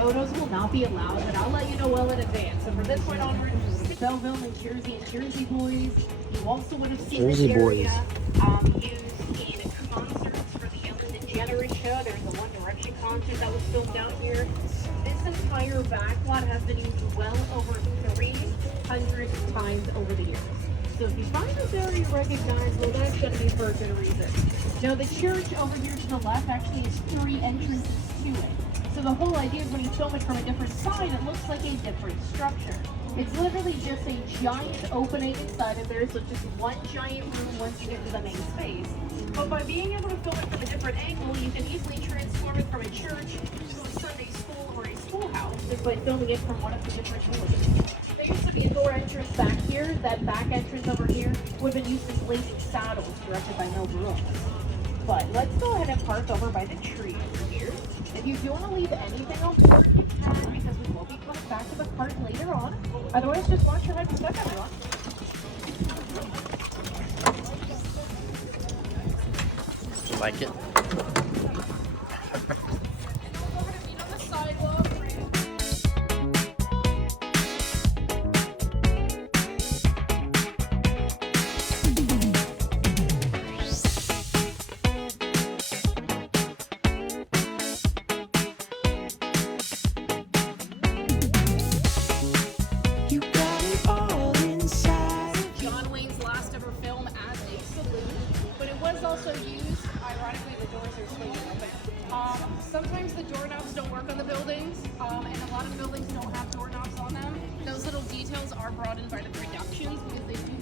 photos will not be allowed, but I'll let you know well in advance. So from this point onward, Belleville, New Jersey, and Jersey Boys. You also would have seen Jersey this area Boys. used in concerts for the Ellen DeGeneres show. There's a One Direction concert that was filmed out here. This entire backlot has been used well over 300 times over the years. So if you find this area recognizable, that's going to be for a good reason. Now the church over here to the left actually has 3 entrances to it. So the whole idea is when you film it from a different side, it looks like a different structure. It's literally just a giant opening inside of there, so just one giant room once you get to the main space. But by being able to film it from a different angle, you can easily transform it from a church to a Sunday school or a schoolhouse just by filming it from one of the different angles. There used to be a door entrance back here. That back entrance over here would have been used as lazy saddles directed by Mel Brooks. But let's go ahead and park over by the tree over here. If you do want to leave anything on board, you can, because we will be coming back to the cart later on. Otherwise, just watch your head and step, everyone. You like it? Also used, ironically, the doors are swinging open. Sometimes the doorknobs don't work on the buildings, and a lot of buildings don't have doorknobs on them. Those little details are brought in by the productions because they do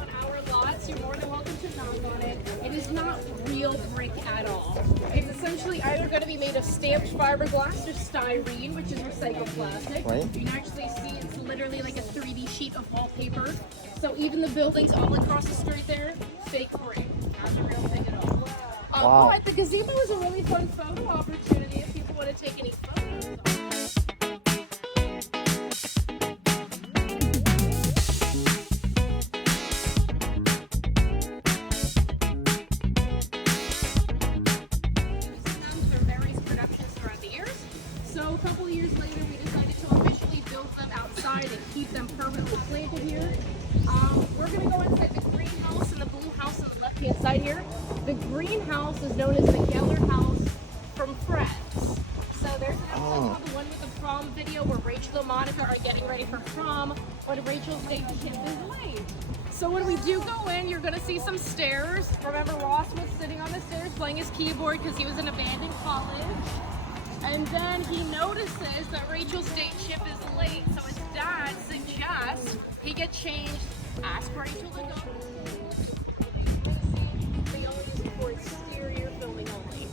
on our lots. You're more than welcome to knock on it. It is not real brick at all. It's essentially either going to be made of stamped fiberglass or styrene, which is recycled plastic. Right. You can actually see it's literally like a 3D sheet of wallpaper. So even the buildings all across the street there, fake brick. Not a real thing at all. Wow. But the gazebo is a really fun photo opportunity if people want to take any photos. For various productions throughout the years. So a couple of years later, we decided to officially build them outside and keep them permanently planted here. We're going to go inside the greenhouse and the blue house on the left-hand side here. The greenhouse is known as the Geller House from Friends. So there's an episode called the one with the prom video where Rachel and Monica are getting ready for prom, but Rachel's date ship is late. So when we do go in, you're going to see some stairs. Remember, Ross was sitting on the stairs playing his keyboard because he was in abandoned college. And then he notices that Rachel's date ship is late, so his dad suggests he get changed, ask Rachel to go. They only use it for exterior filming only.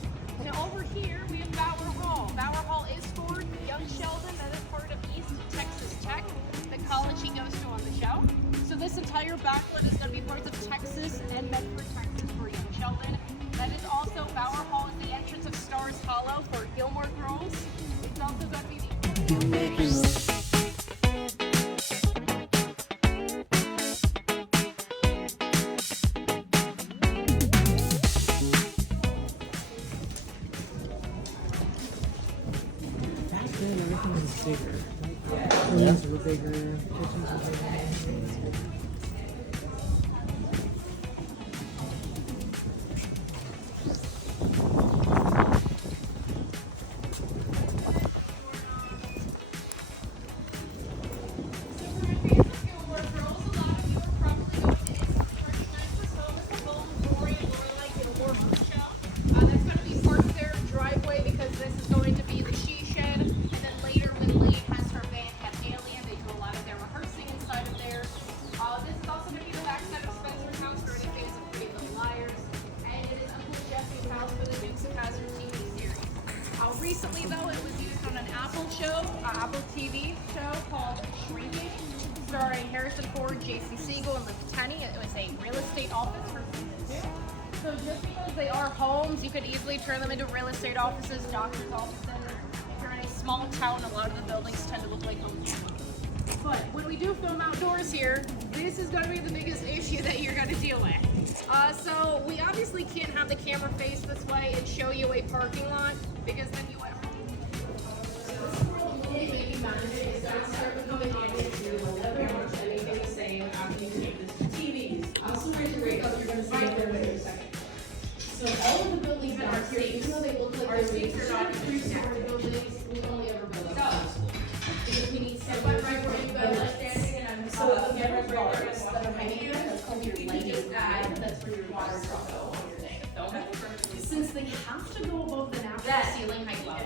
Now over here, we have Bower Hall. Bower Hall is for young Sheldon, that is part of East Texas Tech, the college he goes to on the show. So this entire backwood is going to be parts of Texas and Medford, Texas for young Sheldon. That is also Bower Hall is the entrance of Stars Hollow for Gilmore Girls. It's also going to be the Back then, everything was bigger. Rooms were bigger, kitchens were bigger. Recently, though, it was used on an Apple TV show called Shrinking, starring Harrison Ford, J.C. Siegel, and Luke Tenney. It was a real estate office for season 2. So just because they are homes, you could easily turn them into real estate offices, doctor's offices. If you're in a small town, a lot of the buildings tend to look like homes. But when we do film outdoors here, this is going to be the biggest issue that you're going to deal with. So we obviously can't have the camera face this way and show you a parking lot, because then you would the three-story buildings, we only ever build those. Because we need seven lights. So you have bars that are hanging there, that's called your lighting pad, that's where your water drop go on your day. Since they have to go above the natural ceiling height level,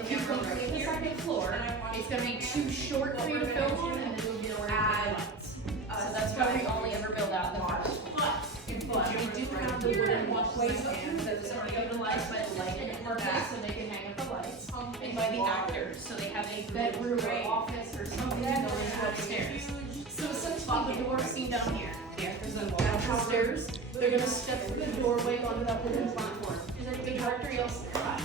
if you complete the second floor, it's gonna be too short for you to film on, and then you'll add lights. So that's why we only ever build out the first. But we do have the wooden walkways that are utilized by the lighting department, so they can hang up the lights, and by the actors, so they have a bedroom or office or something going to upstairs. So essentially, the door seen down here, that's the stairs. They're gonna step through the doorway onto that wooden platform. The director yells, "Cut!"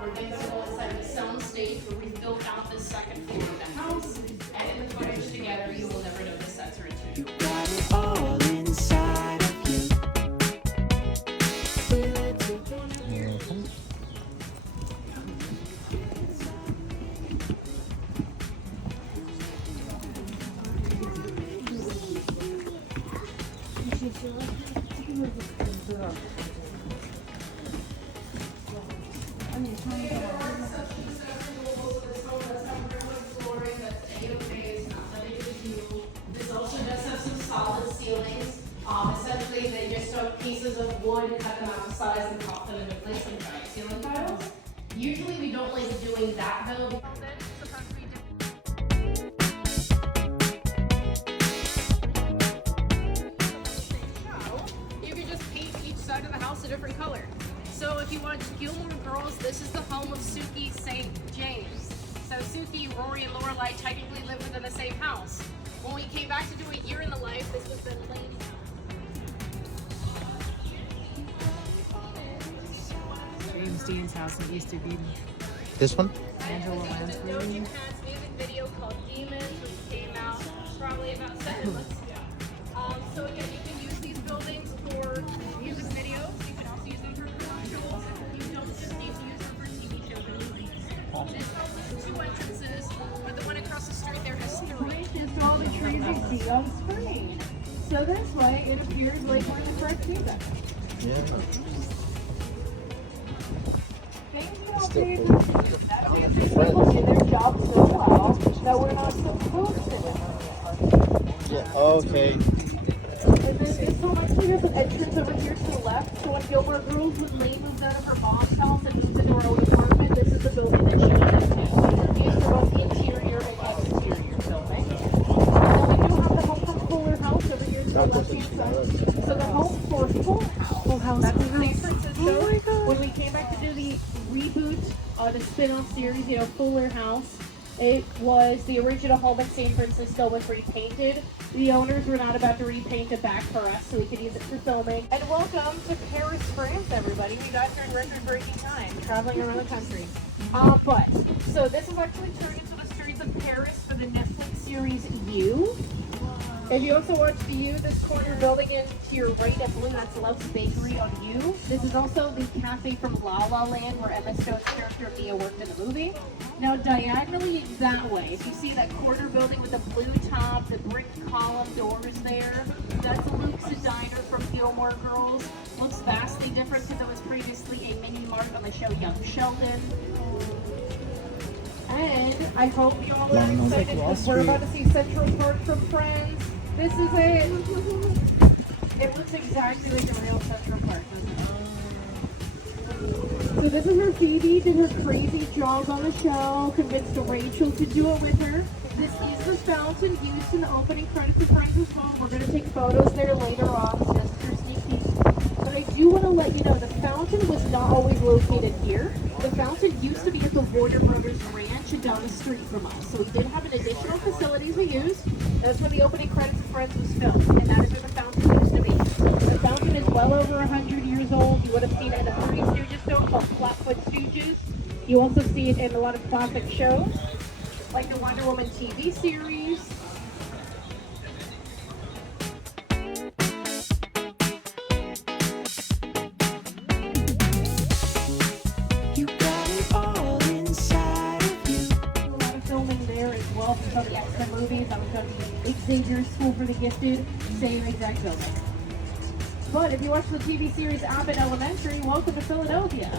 We're going to go inside the sound stage where we've built out the second floor of the house, and in the footage together, you will never know the sets are in two. You got it all inside of you. Feel it too. This also does have some solid ceilings. Essentially, they just took pieces of wood, cut them out to size, and popped them into place like giant ceiling tiles. Usually, we don't like doing that though. You could just paint each side of the house a different color. So if you watch Gilmore Girls, this is the home of Suki St. James. So Suki, Rory, and Lorelai technically live within the same house. When we came back to do a year in the life, this was the lady James Dean's house in East of Eden. This one? Angela This is the Lansbury. Doja Cat's music video called Demons, which came out probably about 7 months ago. So again, you can use these buildings for music videos. You can also use them for commercials. You don't just need to use them for TV shows and movies. This house has 2 entrances, but the one across the street there has 3. Just all the trees you see on screen. So this way it appears like we're in the correct season. Yeah. Things don't pay attention. That means people do their job so well that we're not supposed to know. Yeah. Okay. And then so much there's an entrance over here to the left. So when Gilmore Girls was late moved out of her mom's house and moved into her own apartment, this is the building that she went into. Used for both the interior and exterior filming. And then we do have the home from Fuller House over here to the left-hand side. So the home for Full House. That's in San Francisco. Oh my God. When we came back to do the reboot, the spin-off series, you know, Fuller House, it was the original home in San Francisco was repainted. The owners were not about to repaint it back for us, so we could use it for filming. And welcome to Paris, France, everybody. We got here in record-breaking time, traveling around the country. So this is actually turned into the streets of Paris for the Netflix series You. If you also watch the U, this corner building in to your right, I believe that's Love's Bakery on U. This is also the cafe from La La Land where Emma Stone's character Mia worked in the movie. Now diagonally that way, if you see that corner building with the blue top, the brick column doors there, that's Luke's Diner from Gilmore Girls. Looks vastly different because it was previously a mini mart on the show Young Sheldon. And I hope you all are excited because we're about to see Central Park from Friends. This is it. It looks exactly like a real Central Park. So this is where Phoebe did her crazy job on the show, convinced Rachel to do it with her. This is the fountain used in the opening credits of Friends as well. We're going to take photos there later on, just for sneak peeks. But I do want to let you know the fountain was not always located here. The fountain used to be at the Warner Brothers Ranch and down the street from us. So we did have an additional facilities we used. That's where the opening credits of Friends was filmed, and that is where the fountain used to be. The fountain is well over 100 years old. You would have seen it in the Three Stooges film called Flatfoot Stooges. You also see it in a lot of classic shows, like the Wonder Woman TV series. You got it all inside of you. A lot of filming there as well for some of the X-Men movies. I was going to Xavier's School for the Gifted, same exact building. But if you watch the TV series Abbott Elementary, welcome to Philadelphia.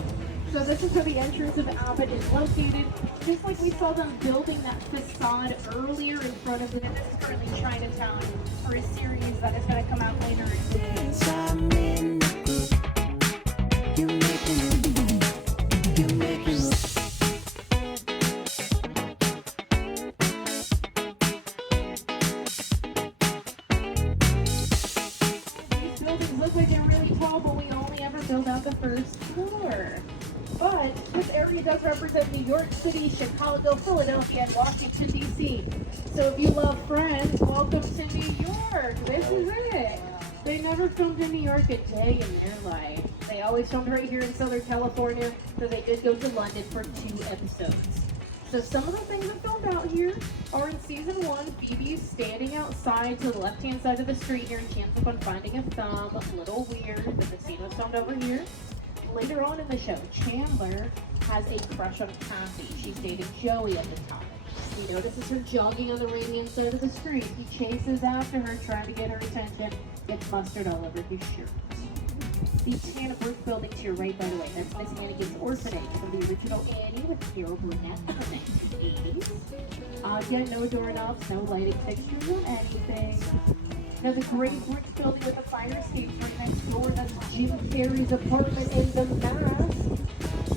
So this is where the entrance of Abbott is located. Just like we saw them building that facade earlier in front of it. And this is currently Chinatown for a series that is going to come out later in the day. I'm in the group. You make me, you make me. These buildings look like they're really tall, but we only ever build out the first floor. But this area does represent New York City, Chicago, Philadelphia, and Washington, D.C. So if you love Friends, welcome to New York. This is it. They never filmed in New York a day in their life. They always filmed right here in Southern California, so they did go to London for 2 episodes. So some of the things that filmed out here are in season 1, Phoebe's standing outside to the left-hand side of the street here, and she ends up on finding a thumb. A little weird, but the scene was filmed over here. Later on in the show, Chandler has a crush on Kathy. She's dating Joey at the time. He notices her jogging on the right-hand side of the street. He chases after her, trying to get her attention, gets mustard all over his shirt. The Tana Brooke building to your right, by the way, that's Miss Hannigan's orphanage from the original Annie with Carol Burnett in the 1980s. Again, no doorknobs, no lighting fixtures or anything. Now the Great Brick building with the fire escape right next door, that's Jim Carrey's apartment in The Mask.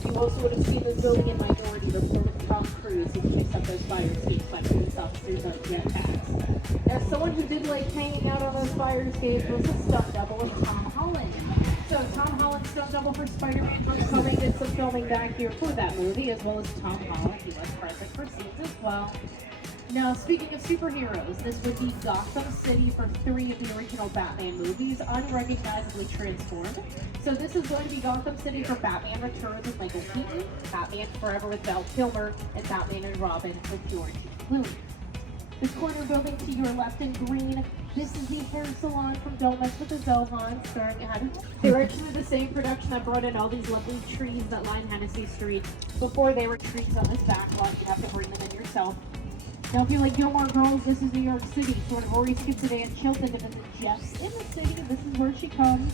You also would have seen this building in Minority Report with Tom Cruise, who picks up those fire escapes by police officers on jetpacks. Now someone who did like hanging out on those fire escapes was a stunt double of Tom Holland. So Tom Holland's stunt double for Spider-Man Homecoming did some filming back here for that movie, as well as Tom Holland. He was present for scenes as well. Now, speaking of superheroes, this would be Gotham City for 3 of the original Batman movies, unrecognizably transformed. So this is going to be Gotham City for Batman Returns with Michael Keaton, Batman Forever with Val Kilmer, and Batman and Robin with George Clooney. This corner building to your left in green, this is the hair salon from Don't Mess with the Zohan, starring Adam. They were actually the same production that brought in all these lovely trees that line Hennessy Street. Before they were trees on this back lot, you have to bring them in yourself. Now, if you like Gilmore Girls, this is New York City. Sort of Rory skips a day in Chilton, and then the Jeffs in the city. This is where she comes.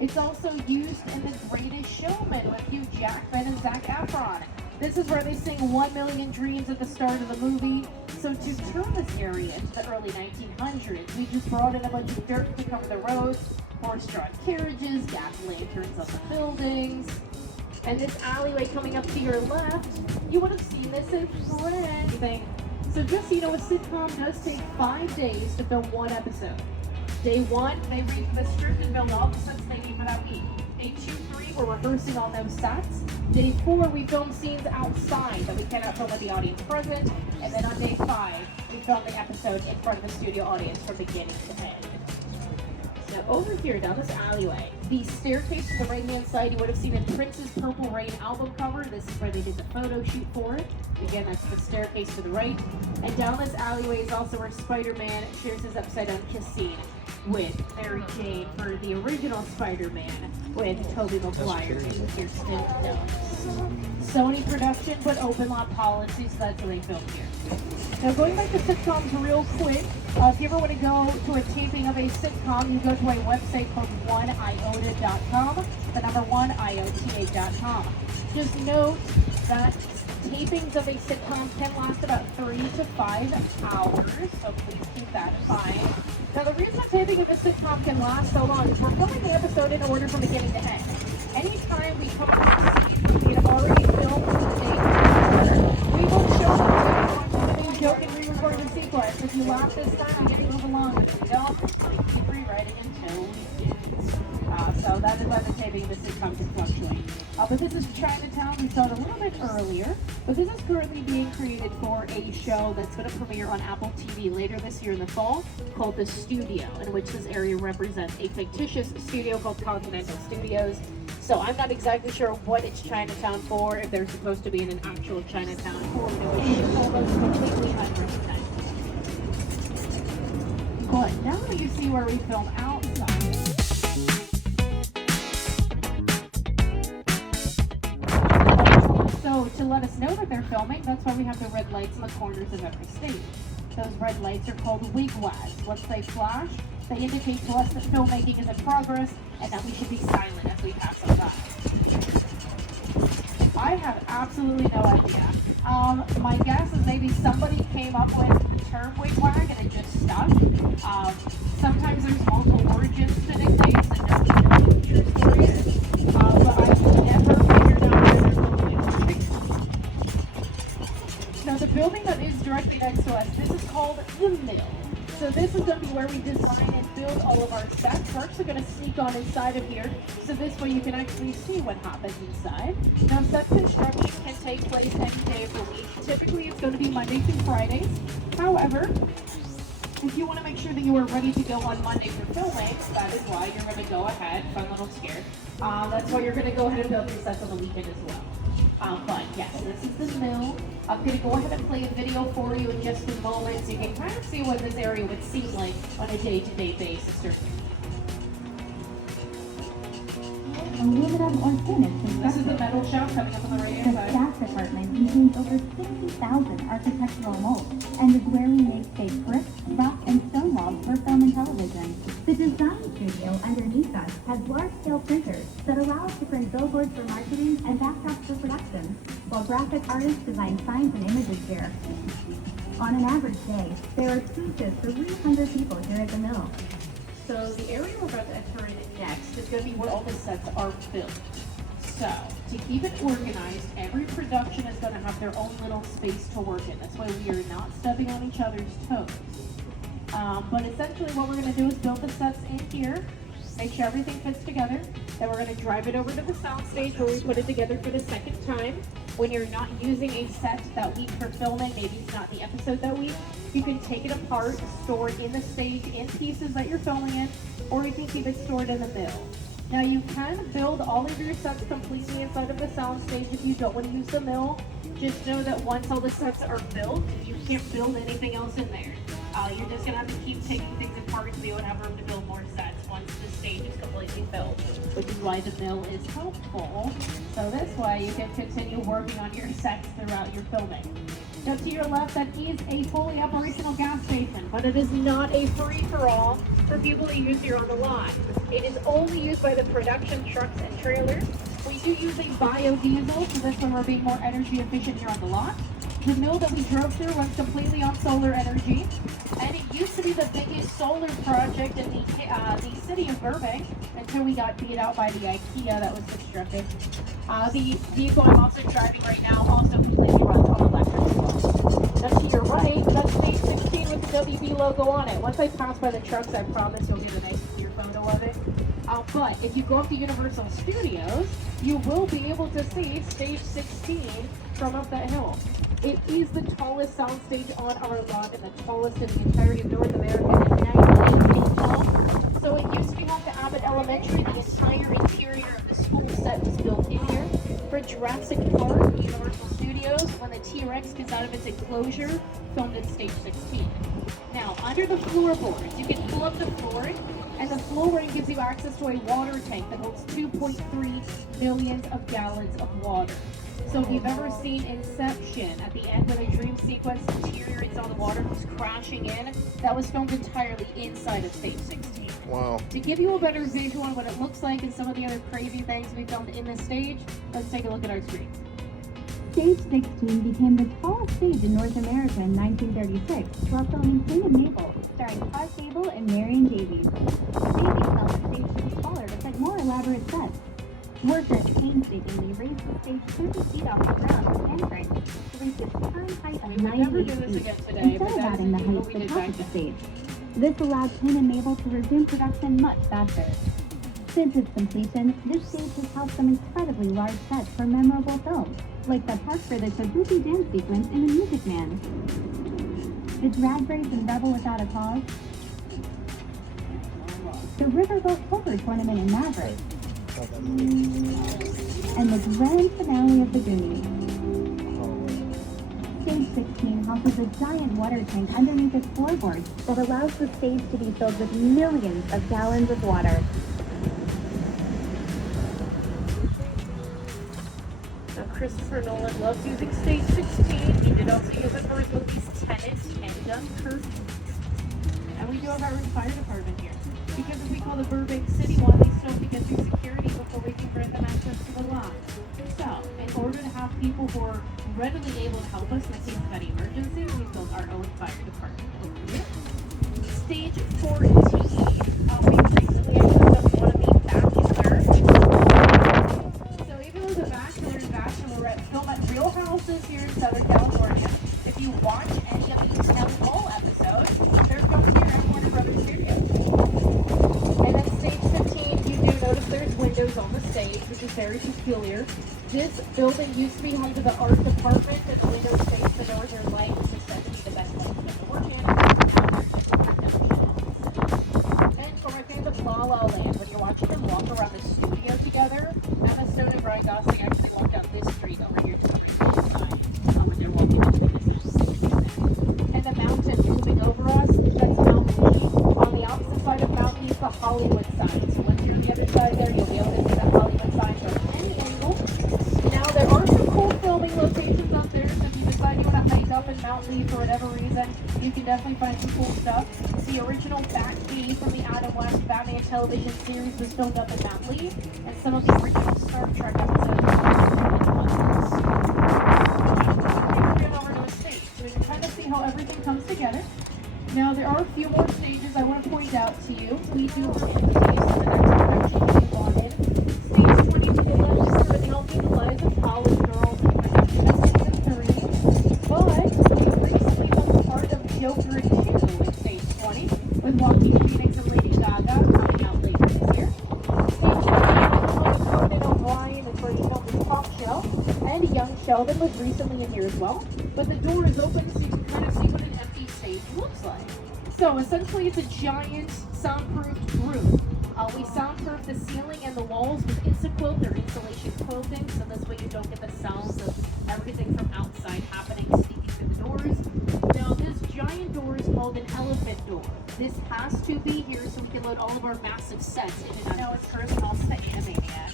It's also used in The Greatest Showman with Hugh Jackman and Zac Efron. This is where they sing 1 Million Dreams at the start of the movie. So to turn this area into the early 1900s, we just brought in a bunch of dirt to cover the roads, horse-drawn carriages, gas lanterns on the buildings. And this alleyway coming up to your left, you would have seen this in Friends. So just so you know, a sitcom does take 5 days to film 1 episode. Day 1, they read the script and build all the sets they need for that week. Day 2, 3, we're rehearsing on those sets. Day 4, we film scenes outside that we cannot film with the audience present. And then on day 5, we film the episode in front of the studio audience from beginning to end. Now over here, down this alleyway, the staircase to the right-hand side, you would have seen in Prince's Purple Rain album cover. This is where they did the photo shoot for it. Again, that's the staircase to the right. And down this alleyway is also where Spider-Man shares his upside-down kiss scene with Mary Jane for the original Spider-Man with Tobey Maguire and Kirsten Dunst. Sony production, but open lot policy, so that's where they filmed here. Now going back to sitcoms real quick, if you ever want to go to a taping of a sitcom, you go to a website called oneiota.com, the number 1iota.com. Just note that tapings of a sitcom can last about 3 to 5 hours, so please keep that in mind. Now the reason a taping of a sitcom can last so long is we're filming the episode in order from beginning to end. Anytime we come across a scene where we have already filmed the day, we will show the joke and re-record the sequence. If you laugh this time, we get to move along. If you don't, we keep rewriting until we do. So that is why the taping of the sitcom can fluctuate. But this is Chinatown. We saw it a little bit earlier. But this is currently being created for a show that's going to premiere on Apple TV later this year in the fall called The Studio, in which this area represents a fictitious studio called Continental Studios. So I'm not exactly sure what it's Chinatown for, if they're supposed to be in an actual Chinatown or if it's almost completely unrecognized. But now that you see where we film outside, so to let us know that they're filming, that's why we have the red lights in the corners of every stage. Those red lights are called wigwags. Once they flash, they indicate to us that filmmaking is in progress and that we should be silent as we pass them by. I have absolutely no idea. My guess is maybe somebody came up with the term wigwag and it just stuck. Sometimes there's multiple origins to nicknames and no true stories. But I've never figured out where they're going. Now the building that is directly next to us, this is called the mill. So this is going to be where we design and build all of our sets. We're actually going to sneak on inside of here, so this way you can actually see what happens inside. Now set construction can take place any day of the week. Typically it's going to be Monday through Fridays. However, if you want to make sure that you are ready to go on Monday for filming, that is why you're going to go ahead. If I'm a little scared. That's why you're going to go ahead and build your sets on the weekend as well. But yes, this is the mill. I'm going to go ahead and play a video for you in just a moment so you can kind of see what this area would seem like on a day-to-day basis. Aluminum or finished This is construction. the metal shaft coming up on the right The hand side. staff department contains over 60,000 architectural molds and is where we make fake bricks, rock, and stone walls for film and television. The design studio underneath us has large-scale printers that allow us to print billboards for marketing and backdrops for production, while graphic artists design signs and images here. On an average day, there are 2 to 300 people here at the mill. So the area we're about to enter in next is going to be where all the sets are built. So to keep it organized, every production is going to have their own little space to work in. That's why we are not stepping on each other's toes. But essentially what we're going to do is build the sets in here, make sure everything fits together. Then we're going to drive it over to the sound stage where we put it together for the second time. When you're not using a set that week for filming, maybe it's not the episode that week, you can take it apart, store it in the stage in pieces that you're filming in, or you can keep it stored in the mill. Now you can build all of your sets completely inside of the sound stage if you don't want to use the mill. Just know that once all the sets are built, you can't build anything else in there. You're just going to have to keep taking things apart so you would have room to build more sets once the stage is completely filled, which is why the mill is helpful. So this way you can continue working on your sets throughout your filming. Now to your left, that is a fully operational gas station, but it is not a free-for-all for people to use here on the lot. It is only used by the production trucks and trailers. We do use a biodiesel, so this one we're being more energy efficient here on the lot. The mill that we drove through runs completely on solar energy, and it used to be the biggest solar project in the city of Burbank until we got beat out by the IKEA that was constructed. The vehicle I'm also driving right now also completely runs on electric. Now to your right, that's Stage 16 with the WB logo on it. Once I pass by the trucks, I promise you'll get a nice clear photo of it. But if you go up to Universal Studios, you will be able to see Stage 16 from up that hill. It is the tallest soundstage on our lot and the tallest in the entirety of North America at 98 feet tall. So it used to be home to Abbott Elementary. The entire interior of the school set was built in here. For Jurassic Park, Universal Studios, when the T-Rex gets out of its enclosure, filmed in Stage 16. Now, under the floorboards, you can pull up the flooring, and the flooring gives you access to a water tank that holds 2.3 million of gallons of water. So if you've ever seen Inception, at the end when the dream sequence deteriorates, all the water comes crashing in, that was filmed entirely inside of Stage 16. Wow. To give you a better visual on what it looks like and some of the other crazy things we filmed in this stage, let's take a look at our screen. Stage 16 became the tallest stage in North America in 1936 while filming King of Naples, starring Clark Gable and Marion Davies. Davies felt the stage should be taller to fit more elaborate sets. Workers painstakingly raised the stage 30 feet off the ground with hand cranes to reach its current height of We would never 98 do this feet, again today, instead but of that's adding the what height we to did top back of the then. stage. This allowed King and Mabel to resume production much faster. Since its completion, this stage has housed some incredibly large sets for memorable films, like the park for the Kabuki dance sequence in The Music Man, the drag race in Rebel Without a Cause, the Riverboat Poker Tournament in Maverick, and the grand finale of The Goonies. Stage 16 houses a giant water tank underneath its floorboards that allows the stage to be filled with millions of gallons of water. Now, Christopher Nolan loves using Stage 16. He did also use it for his movies Tenet and Dunkirk. And we do have our own fire department here. Because if we call the Burbank City one, they still have to get through security security before we can grant them access to the lot. So, in order to have people who are readily able to help us in the case of any emergency, we built our own fire department over here. Stage 14. We recently actually one of the bachelors. So even though the Bachelor and Bachelorette film at real houses here in Southern California, if you watch any of these Nelly Ball episodes, they're filmed here at Warner Brothers Studios. And then stage 15, you do notice there's windows on the stage, which is very peculiar. This building used to be home to the art department, and the windows face the northern light. This is said to be the best place to work in. And for my fans of La La Land, when you're watching them walk around the studio together, Emma Stone and Ryan Gosling actually walk down this street over here to the right side when they're walking up to this. And the mountain moving over us, that's Mount Lee. On the opposite side of Mount Lee is the Hollywood sign. So once you're on the other side there, you'll be able to see the Hollywood sign from any angle. Now, there are some cool filming locations up there, so if you decide you want to hike up in Mount Lee for whatever reason, you can definitely find some cool stuff. The original Batgate from the Adam West Batman television series was filmed up in Mount Lee, and some of the original Star Trek episodes were over to the stage, so we can kind of see how everything comes together. Now, there are a few more stages I want to point out to you. We do have invitations for the next production if you wanted. Stage 22 is helping the lives of college girls in production of season 3. But we recently been part of Joker 2 in stage 20 with Joaquin Phoenix and Lady Gaga coming out later this year. Stage 21 is Conan O'Brien and first filmed his talk show. And Young Sheldon was recently in here as well. But the door is open so you can kind of see what an empty stage looks like. So essentially it's a giant soundproofed room. We soundproof the ceiling and the walls with Insaquilt or insulation quilting, so this way you don't get the sounds of everything from outside happening sneaking through the doors. Now this giant door is called an elephant door. This has to be here so we can load all of our massive sets in and out. Now it's currently also the Animaniac.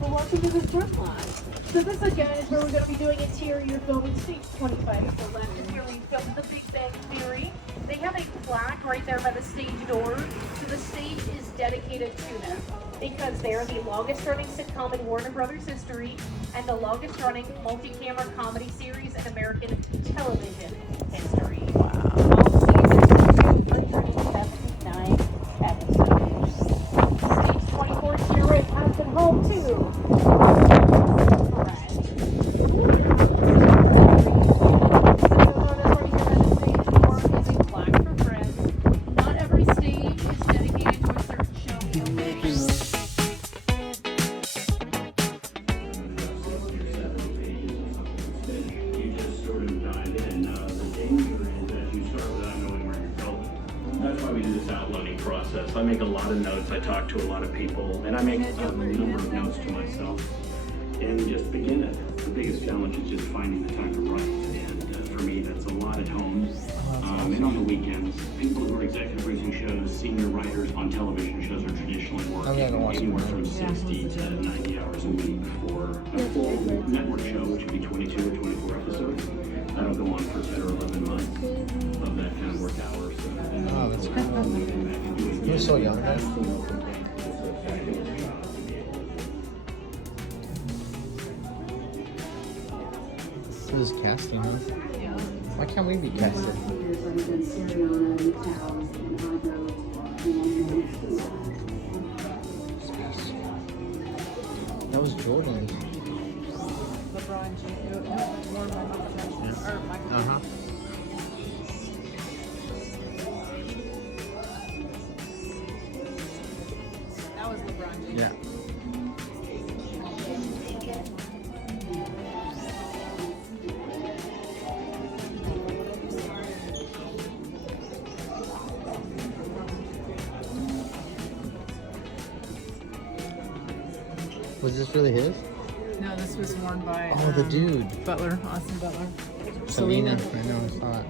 Well, welcome to the front line. So this again is where we're going to be doing interior filming. Stage 25 to the left is where we filmed The Big Bang Theory. They have a plaque right there by the stage door, so the stage is dedicated to them because they are the longest running sitcom in Warner Brothers history and the longest running multi-camera comedy series in American television history. Wow. All seasons, 279 episodes. Stage 24 here at Hampton Home too. process. I make a lot of notes, I talk to a lot of people, and I make a number of notes to myself and just begin it. The biggest challenge is just finding the time to write, and for me that's a lot at home and on the weekends. People who are executive producing shows, senior writers on television shows are traditionally working anywhere from 60 to 90 hours a week for a full network show, which would be 22 or 24 episodes. That'll go on for 10 or 11 months of that kind of work hours. Oh, that's cool. You're so young, man. This is casting, huh? Yeah. Why can't we be casted? That was Jordan. LeBron James. Uh-huh. That was LeBron James. Yeah. Was this really his? No, this was worn by Oh, the dude. Butler, Austin Butler. Selena. I know, I saw it.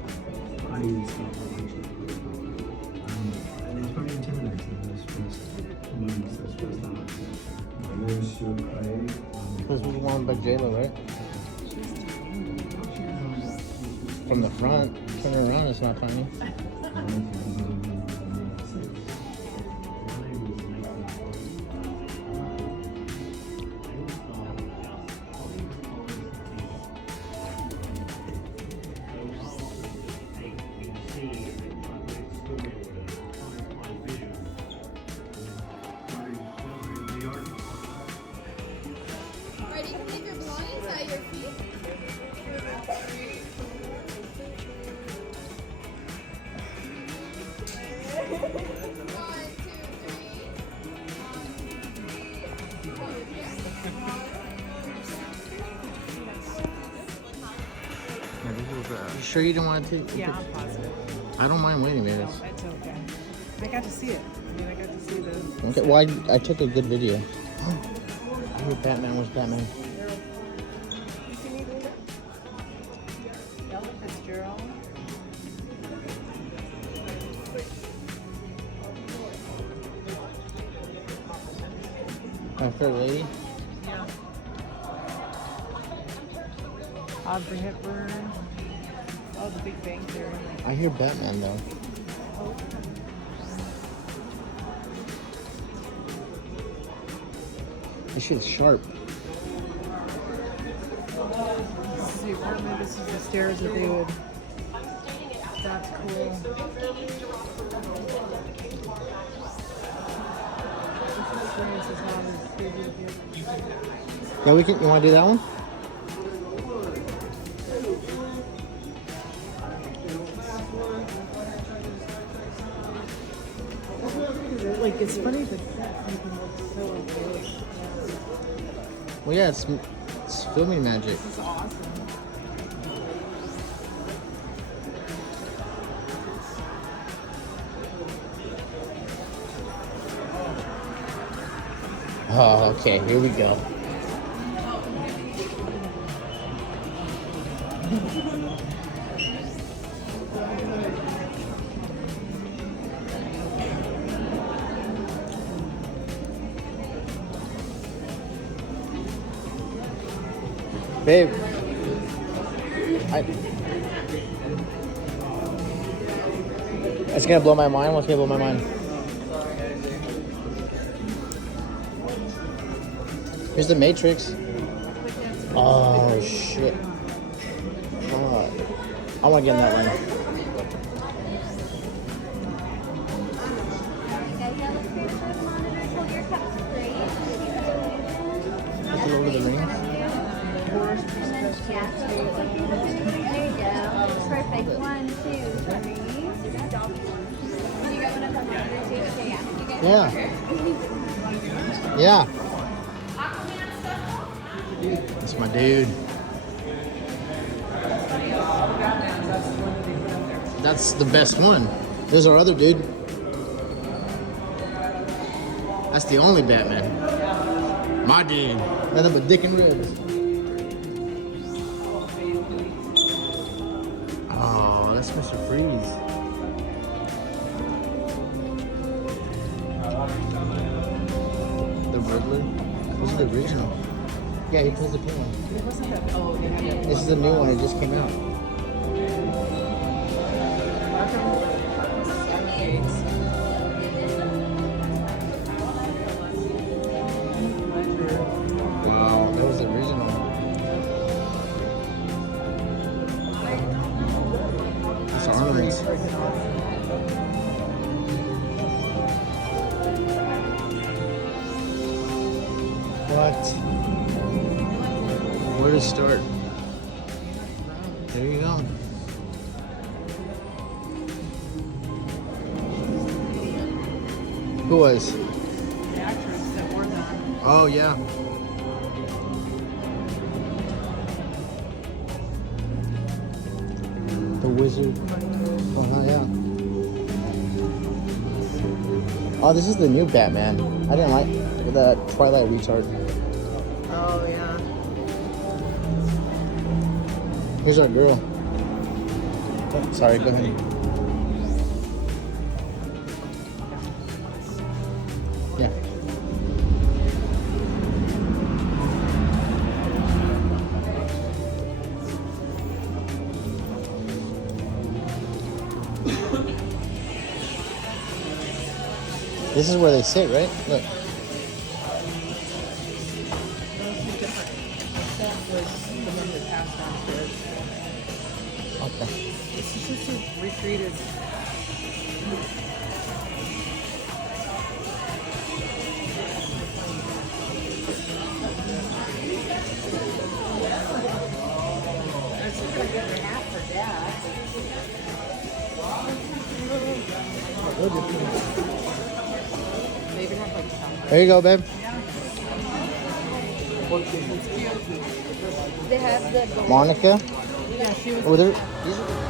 This was worn by J-Lo, right? From the front. Turn around, it's not tiny. You sure you don't want to take? Yeah, I'm positive. I don't mind waiting minutes. It's okay. I got to see it. I mean, I got to see the. Okay, well, I took a good video. I hear Batman. Where's Batman? Ella Fitzgerald. My fair lady. Yeah. Audrey Hepburn. Oh, The Big Bang Theory. I hear Batman though. This shit's sharp. This is the apartment. This is the stairs that they would. That's cool. This experience is not as big as Yeah, we can. You want to do that one? Like, it's funny the sets make them look so good. Well, yeah, it's filming magic. This is awesome. Oh, okay. Here we go. Babe, it's gonna blow my mind. What's gonna blow my mind? Here's the Matrix. Oh shit! Oh, I want to get in that one. Look at Lord of the Rings. There you go. Perfect. 1, 2, 3. You got one of them too? Yeah. Yeah. That's my dude. That's the best one. There's our other dude. That's the only Batman. My dude. Nothing but dick and ribs. Oh, that's Mr. Freeze. The Riddler? This is the original. Yeah, he pulls the pin on. This is the new one, it just came out. Wow, that was the original. It's ornaments. What? Where to start? There you go. Who was? The actress that wore that. Oh, yeah. The wizard. Oh, yeah. Oh, this is the new Batman. I didn't like the Twilight retard. Oh, yeah. Here's our girl. Oh, sorry, go ahead. Yeah. This is where they sit, right? Look. That was the one that passed downstairs. Okay. This is just a recreated. That's a good hat for Dad. They even have like some. There you go, babe. They have the Monica. Yeah, she was. Were there? These are